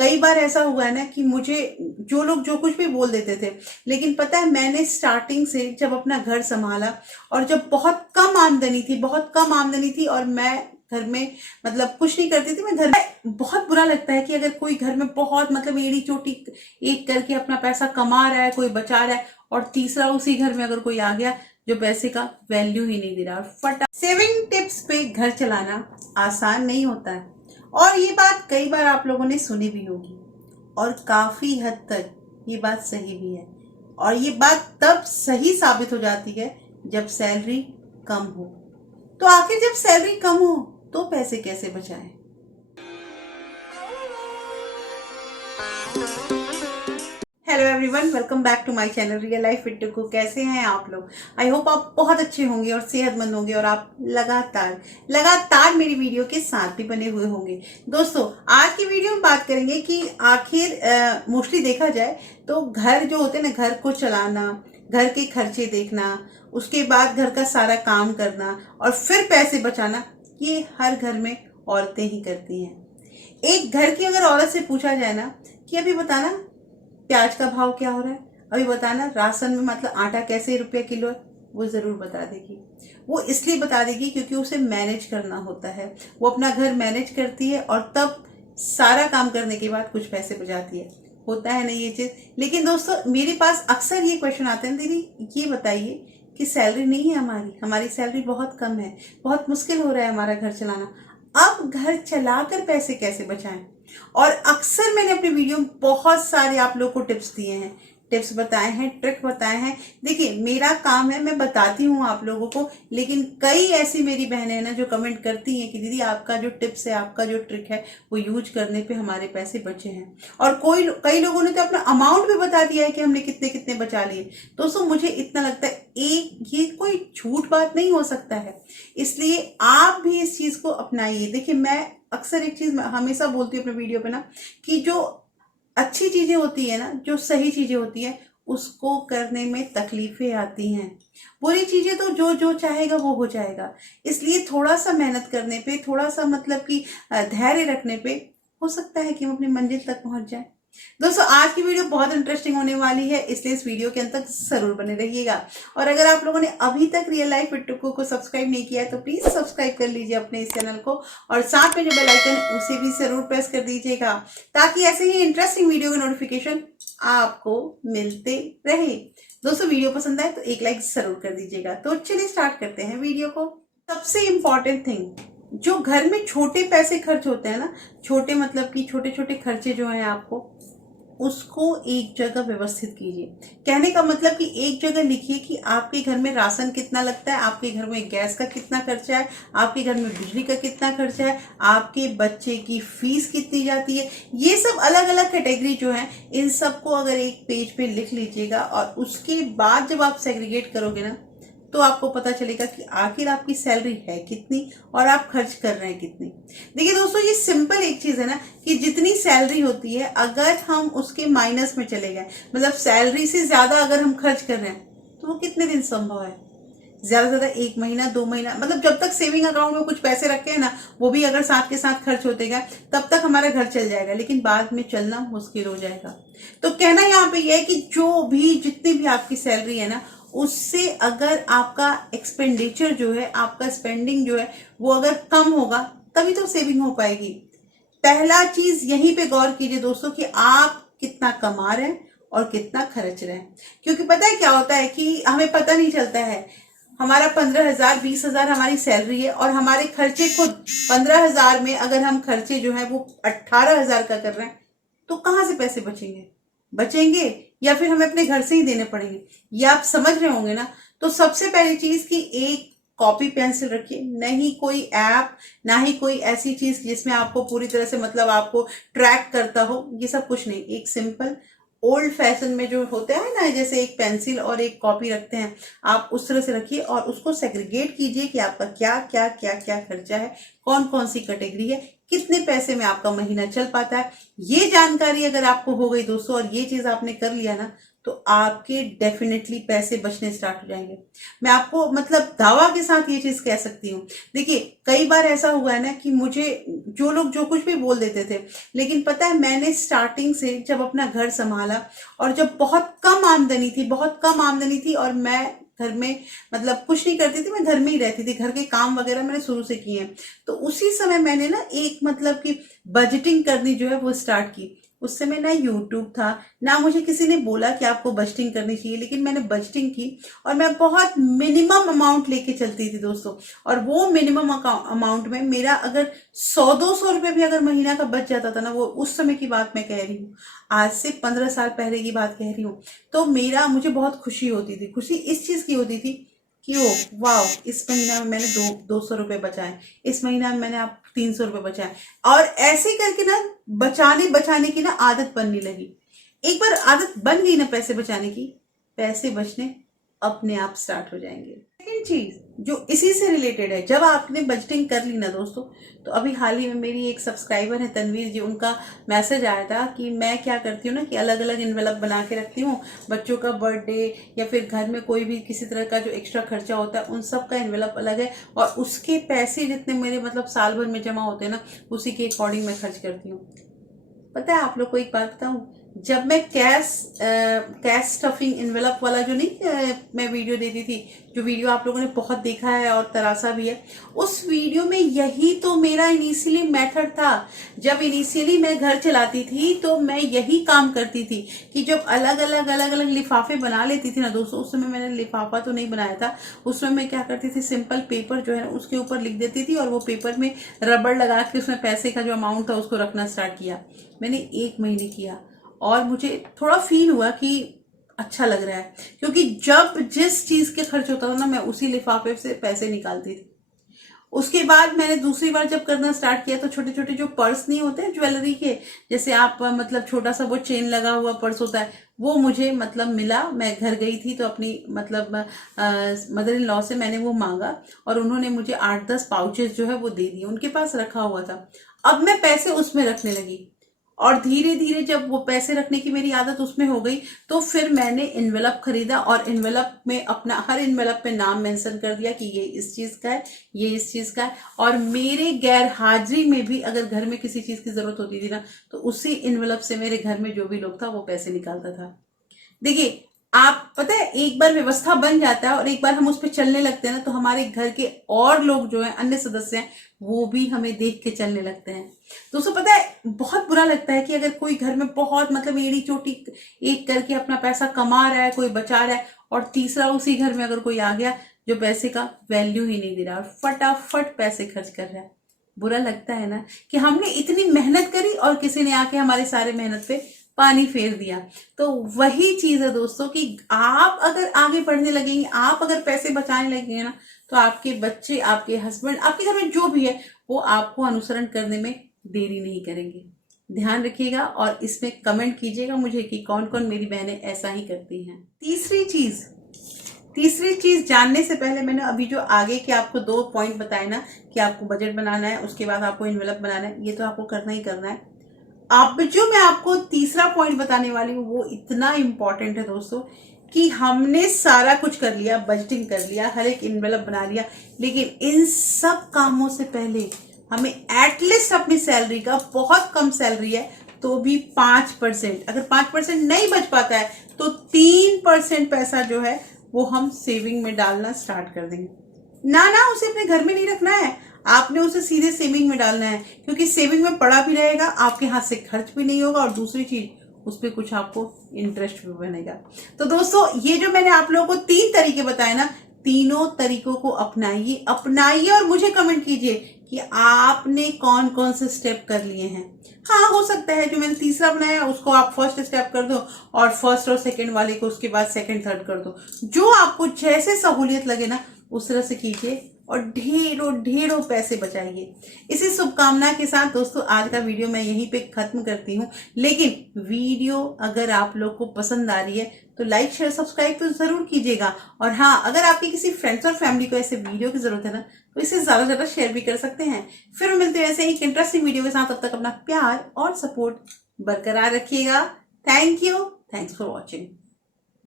कई बार ऐसा हुआ है ना कि मुझे जो लोग जो कुछ भी बोल देते थे, लेकिन पता है मैंने स्टार्टिंग से जब अपना घर संभाला और जब बहुत कम आमदनी थी, बहुत कम आमदनी थी और मैं घर में मतलब कुछ नहीं करती थी, मैं घर में बहुत बुरा लगता है कि अगर कोई घर में बहुत मतलब एड़ी चोटी एक करके अपना पैसा कमा रहा है, कोई बचा रहा है और तीसरा उसी घर में अगर कोई आ गया जो पैसे का वैल्यू ही नहीं दे रहा। फटा सेविंग टिप्स पे घर चलाना आसान नहीं होता है और ये बात कई बार आप लोगों ने सुनी भी होगी और काफी हद तक ये बात सही भी है। और ये बात तब सही साबित हो जाती है जब सैलरी कम हो। तो आखिर जब सैलरी कम हो तो पैसे कैसे बचाएं? Hello everyone, welcome back to my channel real life with Tuku. कैसे हैं आप लोग? आई होप आप बहुत अच्छे होंगे और सेहतमंद होंगे और आप लगातार मेरी वीडियो के साथ भी बने हुए होंगे। दोस्तों, आज की वीडियो में बात करेंगे कि आखिर मोस्टली देखा जाए तो घर जो होते हैं ना, घर को चलाना, घर के खर्चे देखना, उसके बाद घर का सारा काम करना और फिर पैसे बचाना, ये हर घर में औरतें ही करती हैं। एक घर की अगर औरत से पूछा जाए ना कि अभी बताना प्याज का भाव क्या हो रहा है, अभी बताना राशन में मतलब आटा कैसे रुपया किलो है, वो जरूर बता देगी। वो इसलिए बता देगी क्योंकि उसे मैनेज करना होता है, वो अपना घर मैनेज करती है और तब सारा काम करने के बाद कुछ पैसे बचाती है। होता है ना ये चीज। लेकिन दोस्तों, मेरे पास अक्सर ये क्वेश्चन आते हैं, दीदी ये बताइए कि सैलरी नहीं है हमारी सैलरी बहुत कम है, बहुत मुश्किल हो रहा है हमारा घर चलाना, अब घर चलाकर पैसे कैसे बचाएं? और अक्सर मैंने अपनी वीडियो में बहुत सारे आप लोग को टिप्स दिए हैं, टिप्स बताए हैं, ट्रिक बताए हैं। देखिए, मेरा काम है, मैं बताती हूँ आप लोगों को, लेकिन कई ऐसी मेरी बहनें हैं ना जो कमेंट करती हैं कि दीदी आपका जो टिप्स है, आपका जो ट्रिक है, वो यूज करने पे हमारे पैसे बचे हैं। और कई लोगों ने तो अपना अमाउंट भी बता दिया है कि हमने कितने कितने बचा लिए। दोस्तों, मुझे इतना लगता है ये कोई झूठ बात नहीं हो सकता है, इसलिए आप भी इस चीज को अपनाइए। देखिए, मैं अक्सर एक चीज हमेशा बोलती हूँ अपने वीडियो पे ना कि जो अच्छी चीजें होती है ना, जो सही चीजें होती है, उसको करने में तकलीफें आती हैं। बुरी चीजें तो जो जो चाहेगा वो हो जाएगा। इसलिए थोड़ा सा मेहनत करने पे, थोड़ा सा मतलब कि धैर्य रखने पे हो सकता है कि हम अपनी मंजिल तक पहुंच जाए। दोस्तों, आज की वीडियो बहुत इंटरेस्टिंग होने वाली है, इसलिए इस वीडियो के अंत तक जरूर बने रहिएगा। और अगर आप लोगों ने अभी तक रियल लाइफ विद टुकू को सब्सक्राइब नहीं किया है तो प्लीज सब्सक्राइब कर लीजिए अपने इस चैनल को और साथ में जो बेल आइकन है उसे भी जरूर प्रेस कर दीजिएगा, ताकि ऐसे ही इंटरेस्टिंग वीडियो के नोटिफिकेशन आपको मिलते रहे। दोस्तों, वीडियो पसंद आए तो एक लाइक जरूर कर दीजिएगा। तो चलिए स्टार्ट करते हैं वीडियो को। सबसे इंपॉर्टेंट थिंग, जो घर में छोटे पैसे खर्च होते हैं ना, छोटे मतलब कि छोटे छोटे खर्चे जो हैं आपको, उसको एक जगह व्यवस्थित कीजिए। कहने का मतलब कि एक जगह लिखिए कि आपके घर में राशन कितना लगता है, आपके घर में गैस का कितना खर्चा है, आपके घर में बिजली का कितना खर्चा है, आपके बच्चे की फीस कितनी जाती है। ये सब अलग अलग कैटेगरी जो है, इन सबको अगर एक पेज पे लिख लीजिएगा और उसके बाद जब आप सेग्रीगेट करोगे ना, तो आपको पता चलेगा कि आखिर आपकी सैलरी है कितनी और आप खर्च कर रहे हैं कितनी। देखिए दोस्तों, ये सिंपल एक चीज है ना कि जितनी सैलरी होती है, अगर हम उसके माइनस में चले गए, मतलब सैलरी से ज्यादा अगर हम खर्च कर रहे हैं, तो वो कितने दिन संभव है? ज्यादा से ज्यादा 1 महीना 2 महीना, मतलब जब तक सेविंग अकाउंट में कुछ पैसे रखे हैं ना, वो भी अगर साथ के साथ खर्च होते गए तब तक हमारा घर चल जाएगा, लेकिन बाद में चलना मुश्किल हो जाएगा। तो कहना यहाँ पे यह है कि जो भी जितनी भी आपकी सैलरी है ना, उससे अगर आपका एक्सपेंडिचर जो है, आपका स्पेंडिंग जो है, वो अगर कम होगा तभी तो सेविंग हो पाएगी। पहला चीज यहीं पे गौर कीजिए दोस्तों कि आप कितना कमा रहे हैं और कितना खर्च रहे हैं। क्योंकि पता है क्या होता है कि हमें पता नहीं चलता है, हमारा 15,000 20,000 हमारी सैलरी है और हमारे खर्चे खुद 15,000 में अगर हम खर्चे जो है वो 18,000 का कर रहे हैं, तो कहाँ से पैसे बचेंगे या फिर हमें अपने घर से ही देने पड़ेंगे? ये आप समझ रहे होंगे ना। तो सबसे पहली चीज कि एक कॉपी पेंसिल रखिए, नहीं कोई ऐप, ना ही कोई ऐसी चीज जिसमें आपको पूरी तरह से मतलब आपको ट्रैक करता हो, ये सब कुछ नहीं। एक सिंपल ओल्ड फैशन में जो होता है ना, जैसे एक पेंसिल और एक कॉपी रखते हैं, आप उस तरह से रखिए और उसको सेग्रीगेट कीजिए कि आपका क्या क्या क्या क्या खर्चा है, कौन कौन सी कैटेगरी है, कितने पैसे में आपका महीना चल पाता है। ये जानकारी अगर आपको हो गई दोस्तों और ये चीज आपने कर लिया ना, तो आपके डेफिनेटली पैसे बचने स्टार्ट हो जाएंगे। मैं आपको मतलब दावा के साथ ये चीज कह सकती हूँ। देखिए कई बार ऐसा हुआ है ना कि मुझे जो लोग जो कुछ भी बोल देते थे, लेकिन पता है मैंने स्टार्टिंग से जब अपना घर संभाला और जब बहुत कम आमदनी थी, बहुत कम आमदनी थी और मैं घर में मतलब कुछ नहीं करती थी, मैं घर में ही रहती थी, घर के काम वगैरह मैंने शुरू से किए हैं। तो उसी समय मैंने ना एक मतलब कि बजटिंग करनी जो है वो स्टार्ट की। उस समय ना यूट्यूब था, ना मुझे किसी ने बोला कि आपको बजटिंग करनी चाहिए, लेकिन मैंने बजटिंग की और मैं बहुत मिनिमम अमाउंट लेके चलती थी दोस्तों। और वो मिनिमम अमाउंट में मेरा अगर 100-200 रुपए भी अगर महीना का बच जाता था ना, वो उस समय की बात मैं कह रही हूँ, आज से 15 साल पहले की बात कह रही हूँ, तो मेरा मुझे बहुत खुशी होती थी। खुशी इस चीज की होती थी कि ओ वाह, इस महीना में मैंने 200 रुपए बचाए, इस महीना में मैंने आप 300 रुपए बचाए। और ऐसे करके ना बचाने बचाने की ना आदत बनने लगी। एक बार आदत बन गई ना पैसे बचाने की, पैसे बचने अपने आप स्टार्ट हो जाएंगे। सेकेंड चीज जो इसी से रिलेटेड है, जब आपने बजटिंग कर ली ना दोस्तों, तो अभी हाल ही में मेरी एक सब्सक्राइबर है तनवीर जी, उनका मैसेज आया था कि मैं क्या करती हूँ ना कि अलग अलग इन्वेलप बना के रखती हूँ, बच्चों का बर्थडे या फिर घर में कोई भी किसी तरह का जो एक्स्ट्रा खर्चा होता है उन सब का इन्वेलप अलग है, और उसके पैसे जितने मेरे मतलब साल भर में जमा होते हैं ना, उसी के अकॉर्डिंग मैं खर्च करती हूँ। पता है आप लोग को एक बात बताऊं, जब मैं कैश स्टफिंग इन्वेलप वाला जो नहीं मैं वीडियो देती थी, जो वीडियो आप लोगों ने बहुत देखा है और तरासा भी है, उस वीडियो में यही तो मेरा इनिशियली मेथड था। जब इनिशियली मैं घर चलाती थी तो मैं यही काम करती थी कि जब अलग अलग लिफाफे बना लेती थी ना दोस्तों, उस समय मैंने लिफाफा तो नहीं बनाया था, उस समय मैं क्या करती थी, सिंपल पेपर जो है उसके ऊपर लिख देती थी और वो पेपर में रबड़ लगा के उसमें पैसे का जो अमाउंट था उसको रखना स्टार्ट किया। मैंने 1 महीने किया और मुझे थोड़ा फील हुआ कि अच्छा लग रहा है, क्योंकि जब जिस चीज के खर्च होता था ना, मैं उसी लिफाफे से पैसे निकालती थी। उसके बाद मैंने दूसरी बार जब करना स्टार्ट किया तो छोटे छोटे जो पर्स नहीं होते हैं ज्वेलरी के, जैसे आप मतलब छोटा सा वो चेन लगा हुआ पर्स होता है, वो मुझे मतलब मिला। मैं घर गई थी तो अपनी मतलब मदर इन लॉ से मैंने वो मांगा और उन्होंने मुझे 8-10 पाउचेस जो है वो दे दिए, उनके पास रखा हुआ था। अब मैं पैसे उसमें रखने लगी और धीरे धीरे जब वो पैसे रखने की मेरी आदत उसमें हो गई, तो फिर मैंने इन्वेलप खरीदा और इन्वेलप में अपना हर इन्वेलप पे नाम मेंशन कर दिया कि ये इस चीज का है, ये इस चीज का है। और मेरे गैर हाजिरी में भी अगर घर में किसी चीज की जरूरत होती थी ना, तो उसी इन्वेलप से मेरे घर में जो भी लोग था वो पैसे निकालता था। देखिए आप पता है, एक बार व्यवस्था बन जाता है और एक बार हम उस पर चलने लगते हैं ना, तो हमारे घर के और लोग जो हैं, अन्य सदस्य हैं, वो भी हमें देख के चलने लगते हैं। दोस्तों पता है बहुत बुरा लगता है कि अगर कोई घर में बहुत मतलब एड़ी चोटी एक करके अपना पैसा कमा रहा है, कोई बचा रहा है, और तीसरा उसी घर में अगर कोई आ गया जो पैसे का वैल्यू ही नहीं दे रहा और फटाफट पैसे खर्च कर रहा है। बुरा लगता है ना कि हमने इतनी मेहनत करी और किसी ने आके हमारे सारे मेहनत पे पानी फेर दिया। तो वही चीज है दोस्तों कि आप अगर आगे बढ़ने लगेंगे, आप अगर पैसे बचाने लगेंगे ना, तो आपके बच्चे, आपके हस्बैंड, आपके घर में जो भी है, वो आपको अनुसरण करने में देरी नहीं करेंगे। ध्यान रखिएगा और इसमें कमेंट कीजिएगा मुझे कि कौन कौन मेरी बहनें ऐसा ही करती हैं। तीसरी चीज जानने से पहले मैंने अभी जो आगे के आपको 2 पॉइंट बताए ना कि आपको बजट बनाना है, उसके बाद आपको इन्वेलप बनाना है, ये तो आपको करना ही करना है। अब जो मैं आपको तीसरा पॉइंट बताने वाली हूँ वो इतना इंपॉर्टेंट है दोस्तों कि हमने सारा कुछ कर लिया, बजटिंग कर लिया, हर एक इन्वेलप बना लिया, लेकिन इन सब कामों से पहले हमें एटलीस्ट अपनी सैलरी का, बहुत कम सैलरी है तो भी 5%, अगर 5% नहीं बच पाता है तो 3% पैसा जो है वो हम सेविंग में डालना स्टार्ट कर देंगे। ना उसे अपने घर में नहीं रखना है, आपने उसे सीधे सेविंग में डालना है, क्योंकि सेविंग में पड़ा भी रहेगा, आपके हाथ से खर्च भी नहीं होगा और दूसरी चीज उस पर कुछ आपको इंटरेस्ट भी बनेगा। तो दोस्तों ये जो मैंने आप लोगों को 3 तरीके बताए ना, तीनों तरीकों को अपनाइए और मुझे कमेंट कीजिए कि आपने कौन कौन से स्टेप कर लिए हैं। हाँ हो सकता है जो मैंने तीसरा बनाया उसको आप फर्स्ट स्टेप कर दो और फर्स्ट और सेकंड वाले को उसके बाद सेकंड थर्ड कर दो, जो आपको जैसे सहूलियत लगे ना उस तरह से कीजिए और ढेरों ढेरों पैसे बचाइए। इसी शुभकामना के साथ दोस्तों आज का वीडियो मैं यहीं पे खत्म करती हूँ। लेकिन वीडियो अगर आप लोग को पसंद आ रही है तो लाइक शेयर सब्सक्राइब तो जरूर कीजिएगा। और हाँ, अगर आपके किसी फ्रेंड्स और फैमिली को ऐसे वीडियो की जरूरत है ना, तो इसे ज्यादा से ज्यादा शेयर भी कर सकते हैं। फिर मिलते हैं ऐसे एक इंटरेस्टिंग वीडियो के साथ, तब तक अपना प्यार और सपोर्ट बरकरार रखिएगा। Thank you, thanks for watching.